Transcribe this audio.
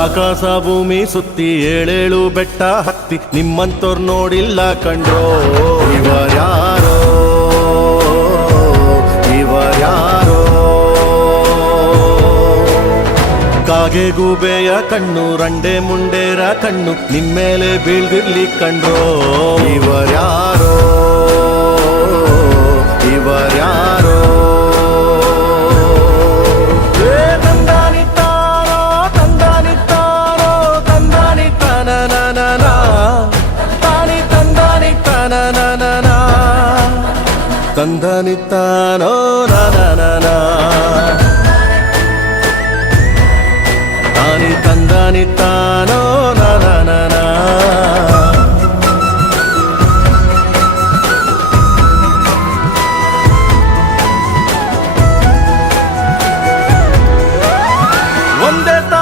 ಆಕಾಶ ಭೂಮಿ ಸುತ್ತಿ ಏಳೇಳು ಬೆಟ್ಟ ಹತ್ತಿ ನಿಮ್ಮಂತೋರ್ ನೋಡಿಲ್ಲ ಕಂಡ್ರೋ ಇವರ್ಯಾರೋ ಇವರ್ಯಾರೋ ಕಾಗೆ ಗೂಬೆಯ ಕಣ್ಣು ರಂಡೆ ಮುಂಡೇರ ಕಣ್ಣು ನಿಮ್ಮೇಲೆ ಬೀಳ್ದಿರ್ಲಿ ಕಂಡ್ರೋ ಇವರ್ಯಾರೋ ಇವರ್ಯಾರೋ ತಂದಾನಿತ್ತಾರೋ ತಂದಾನಿತ್ತಾರೋ ತಂದಾನಿತ್ತಾನ ತಾನಿ ತಂದಾನಿತ್ತಾನ ತಂದಾನಿತ್ತಾನೋ ನಾನ ತಾನಿ ತಂದಾನಿತ್ತಾನೋ